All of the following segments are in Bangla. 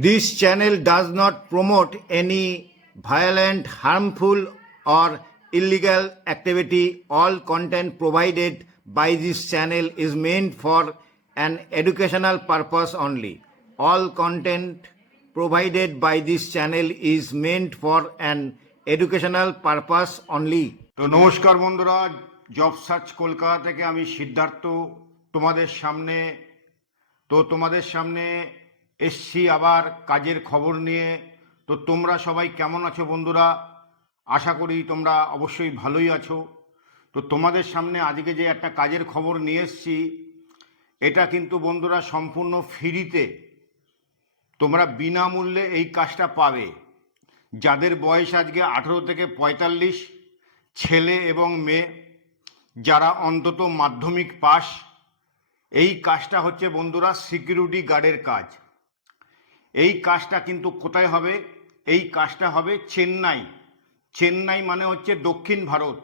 This channel does not promote any violent, harmful, or illegal activity. All content provided by this channel is meant for an educational purpose only. All content provided by this channel is meant for an educational purpose only. তো নমস্কার বন্ধুরা জব সার্চ কলকাতা থেকে আমি সিদ্ধার্থ তোমাদের সামনে তো তোমাদের সামনে এসছি আবার কাজের খবর নিয়ে। তো তোমরা সবাই কেমন আছো বন্ধুরা? আশা করি তোমরা অবশ্যই ভালোই আছো। তো তোমাদের সামনে আজকে যে একটা কাজের খবর নিয়ে এসছি, এটা কিন্তু বন্ধুরা সম্পূর্ণ ফ্রিতে। তোমরা বিনামূল্যে এই কাজটা পাবে। যাদের বয়স আজকে আঠেরো থেকে পঁয়তাল্লিশ, ছেলে এবং মেয়ে, যারা অন্তত মাধ্যমিক পাশ, এই কাজটা হচ্ছে বন্ধুরা সিকিউরিটি গার্ডের কাজ। এই কাজটা কিন্তু কোথায় হবে? এই কাজটা হবে চেন্নাই। চেন্নাই মানে হচ্ছে দক্ষিণ ভারত।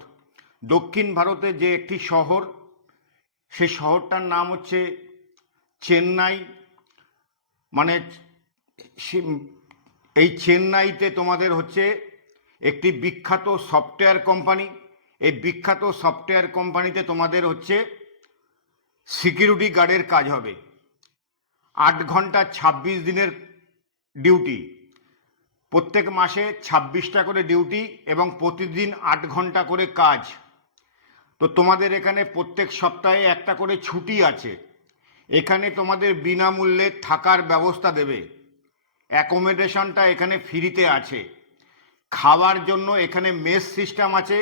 দক্ষিণ ভারতে যে একটি শহর, সে শহরটার নাম হচ্ছে চেন্নাই। মানে এই চেন্নাইতে তোমাদের হচ্ছে একটি বিখ্যাত সফটওয়্যার কোম্পানি। এই বিখ্যাত সফটওয়্যার কোম্পানিতে তোমাদের হচ্ছে সিকিউরিটি গার্ডের কাজ হবে। আট ঘণ্টা ছাব্বিশ দিনের ডিউটি। প্রত্যেক মাসে ছাব্বিশটা করে ডিউটি এবং প্রতিদিন আট ঘণ্টা করে কাজ। তো তোমাদের এখানে প্রত্যেক সপ্তাহে একটা করে ছুটি আছে। এখানে তোমাদের বিনামূল্যে থাকার ব্যবস্থা দেবে। অ্যাকোমোডেশনটা এখানে ফ্রিতে আছে। খাওয়ার জন্য এখানে মেস সিস্টেম আছে।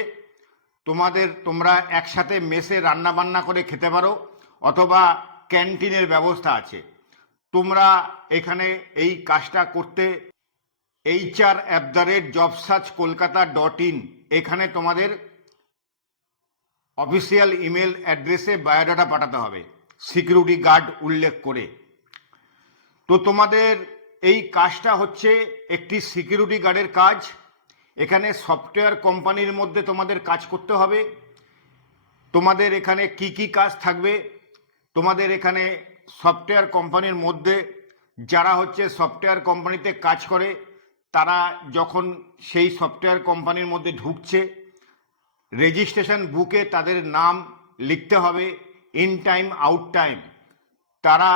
তোমাদের তোমরা একসাথে মেসে রান্না বান্না করে খেতে পারো অথবা ক্যান্টিনের ব্যবস্থা আছে। তোমরা এখানে এই কাজটা করতে HR at the rate job search Kolkata dot in. এখানে তোমাদের অফিসিয়াল ইমেল অ্যাড্রেসে বায়োডাটা পাঠাতে হবে, সিকিউরিটি গার্ড উল্লেখ করে। তো তোমাদের এই কাজটা হচ্ছে একটি সিকিউরিটি গার্ডের কাজ। এখানে সফটওয়্যার কোম্পানির মধ্যে তোমাদের কাজ করতে হবে। তোমাদের এখানে কি কি কাজ থাকবে? তোমাদের এখানে সফটওয়্যার কোম্পানির মধ্যে যারা হচ্ছে সফটওয়্যার কোম্পানিতে কাজ করে, তারা যখন সেই সফটওয়্যার কোম্পানির মধ্যে ঢুকছে রেজিস্ট্রেশন বুকে তাদের নাম লিখতে হবে ইন টাইম আউট টাইম তারা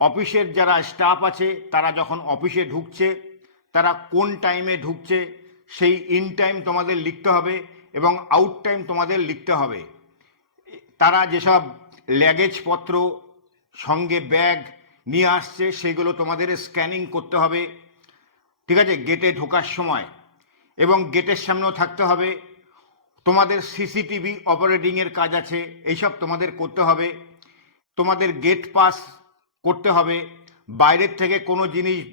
অফিসের যারা স্টাফ আছে, তারা যখন অফিসে ঢুকছে, তারা কোন টাইমে ঢুকছে, সেই ইন টাইম তোমাদের লিখতে হবে এবং আউট টাইম তোমাদের লিখতে হবে। তারা যেসব ল্যাগেজপত্র সঙ্গে ব্যাগ নিয়ে আসছে, সেগুলো তোমাদের স্ক্যানিং করতে হবে। ঠিক আছে? গেটে ঢোকার সময়। এবং গেটের সামনেও থাকতে হবে। তোমাদের সিসিটিভি অপারেটিংয়ের কাজ আছে, এইসব তোমাদের করতে হবে। তোমাদের গেট পাস করতে হবে। বাইরের থেকে কোনো জিনিস,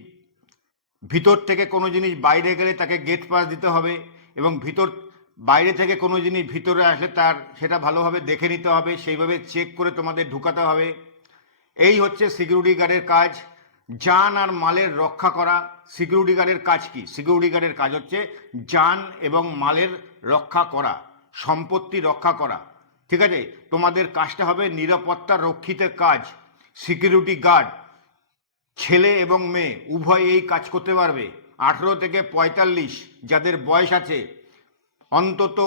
ভিতর থেকে কোনো জিনিস বাইরে গেলে তাকে গেট পাস দিতে হবে। এবং ভিতর, বাইরে থেকে কোনো জিনিস ভিতরে আসলে তার, সেটা ভালোভাবে দেখে নিতে হবে। সেইভাবে চেক করে তোমাদের ঢুকাতে হবে। এই হচ্ছে সিকিউরিটি গার্ডের কাজ। যান আর মালের রক্ষা করা। সিকিউরিটি গার্ডের কাজ কি? সিকিউরিটি গার্ডের কাজ হচ্ছে যান এবং মালের রক্ষা করা, সম্পত্তি রক্ষা করা। ঠিক আছে? তোমাদের কাজটা হবে নিরাপত্তা রক্ষিতের কাজ। সিকিউরিটি গার্ড ছেলে এবং মেয়ে, উভয় এই কাজ করতে পারবে। আঠেরো থেকে পঁয়তাল্লিশ, যাদের বয়স আছে, অন্তত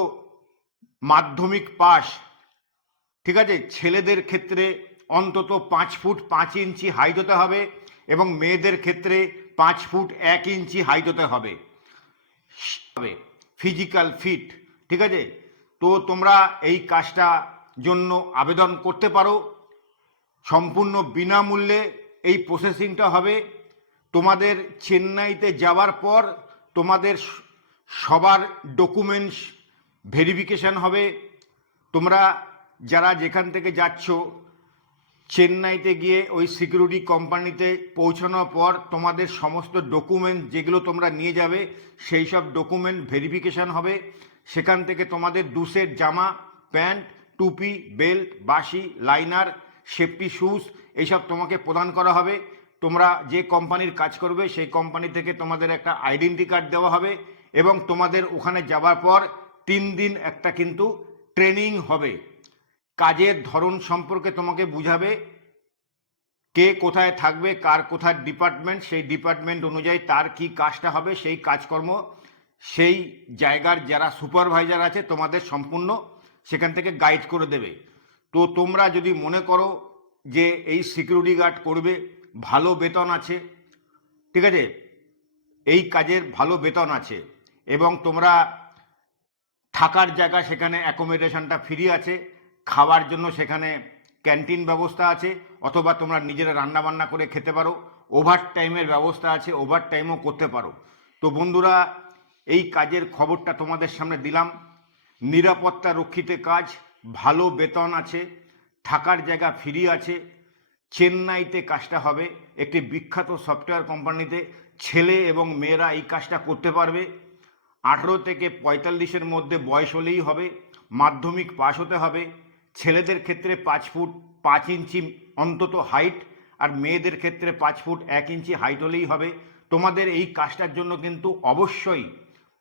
মাধ্যমিক পাস ঠিক আছে? ছেলেদের ক্ষেত্রে অন্তত পাঁচ ফুট পাঁচ ইঞ্চি হাইট হতে হবে এবং মেয়েদের ক্ষেত্রে পাঁচ ফুট এক ইঞ্চি হাইট হতে হবে। ফিজিক্যাল ফিট ঠিক আছে? তো তোমরা এই কাজটা জন্য আবেদন করতে পারো। সম্পূর্ণ বিনামূল্যে এই প্রসেসিংটা হবে। তোমাদের চেন্নাইতে যাওয়ার পর তোমাদের সবার ডকুমেন্টস ভেরিফিকেশন হবে। তোমরা যারা যেখান থেকে যাচ্ছ চেন্নাইতে গিয়ে ওই সিকিউরিটি কোম্পানিতে পৌঁছানোর পর তোমাদের সমস্ত ডকুমেন্ট যেগুলো তোমরা নিয়ে যাবে, সেই সব ডকুমেন্ট ভেরিফিকেশন হবে। সেখান থেকে তোমাদের দু সেট জামা, প্যান্ট, টুপি বেল্ট বাসি লাইনার সেফটি শুজ এইসব তোমাকে প্রদান করা হবে। তোমরা যে কোম্পানির কাজ করবে, সেই কোম্পানি থেকে তোমাদের একটা আইডেন্টি কার্ড দেওয়া হবে এবং তোমাদের ওখানে যাওয়ার পর তিন দিন একটা কিন্তু ট্রেনিং হবে। কাজের ধরন সম্পর্কে তোমাকে বুঝাবে, কে কোথায় থাকবে, কার কোথায় ডিপার্টমেন্ট সেই ডিপার্টমেন্ট অনুযায়ী তার কি কাজটা হবে, সেই কাজকর্ম, সেই জায়গার যারা সুপারভাইজার আছে তোমাদের সম্পূর্ণ সেখান থেকে গাইড করে দেবে। তো তোমরা যদি মনে করো যে এই সিকিউরিটি গার্ড করবে, ভালো বেতন আছে, ঠিক আছে? এই কাজের ভালো বেতন আছে এবং তোমরা থাকার জায়গা সেখানে অ্যাকোমোডেশনটা ফ্রি আছে খাওয়ার জন্য সেখানে ক্যান্টিন ব্যবস্থা আছে, অথবা তোমরা নিজেরা রান্না বান্না করে খেতে পারো, ওভার টাইমের ব্যবস্থা আছে, ওভার টাইমও করতে পারো। তো বন্ধুরা, এই কাজের খবরটা তোমাদের সামনে দিলাম। নিরাপত্তা রক্ষিতে কাজ, ভালো বেতন আছে, থাকার জায়গা ফ্রি আছে, চেন্নাইতে কাজটা হবে, একটি বিখ্যাত সফটওয়্যার কোম্পানিতে ছেলে এবং মেয়েরা এই কাজটা করতে পারবে। আঠেরো থেকে পঁয়তাল্লিশের মধ্যে বয়স হলেই হবে, মাধ্যমিক পাস হতে হবে ছেলেদের ক্ষেত্রে পাঁচ ফুট পাঁচ ইঞ্চি অন্তত হাইট আর মেয়েদের ক্ষেত্রে পাঁচ ফুট এক ইঞ্চি হাইট হলেই হবে। তোমাদের এই কাজটার জন্য কিন্তু অবশ্যই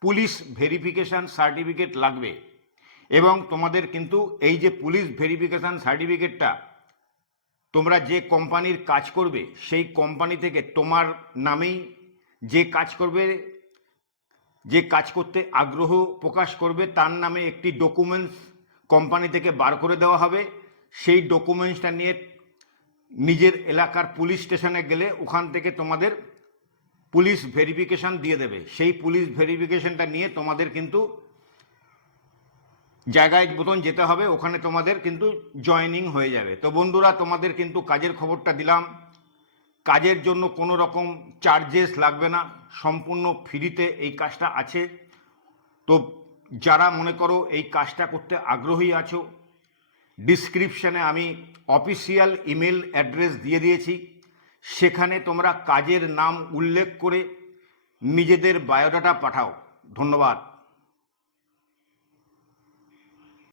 পুলিশ ভেরিফিকেশান সার্টিফিকেট লাগবে। এবং তোমাদের কিন্তু এই যে পুলিশ ভেরিফিকেশান সার্টিফিকেটটা তোমরা যে কোম্পানির কাজ করবে, সেই কোম্পানি থেকে তোমার নামেই যে কাজ করবে, যে কাজ করতে আগ্রহ প্রকাশ করবে, তার নামে একটি ডকুমেন্টস কোম্পানি থেকে বার করে দেওয়া হবে। সেই ডকুমেন্টসটা নিয়ে নিজের এলাকার পুলিশ স্টেশনে গেলে ওখান থেকে তোমাদের পুলিশ ভেরিফিকেশন দিয়ে দেবে। সেই পুলিশ ভেরিফিকেশনটা নিয়ে তোমাদের কিন্তু জায়গায় মতন যেতে হবে। ওখানে তোমাদের কিন্তু জয়েনিং হয়ে যাবে। তো বন্ধুরা, তোমাদের কিন্তু কাজের খবরটা দিলাম। কাজের জন্য কোনো রকম চার্জেস লাগবে না। সম্পূর্ণ ফ্রিতে এই কাজটা আছে। তো যারা মনে করো এই কাজটা করতে আগ্রহী আছো ডিসক্রিপশানে আমি অফিসিয়াল ইমেল অ্যাড্রেস দিয়ে দিয়েছি। সেখানে তোমরা কাজের নাম উল্লেখ করে নিজেদের বায়োডাটা পাঠাও। ধন্যবাদ।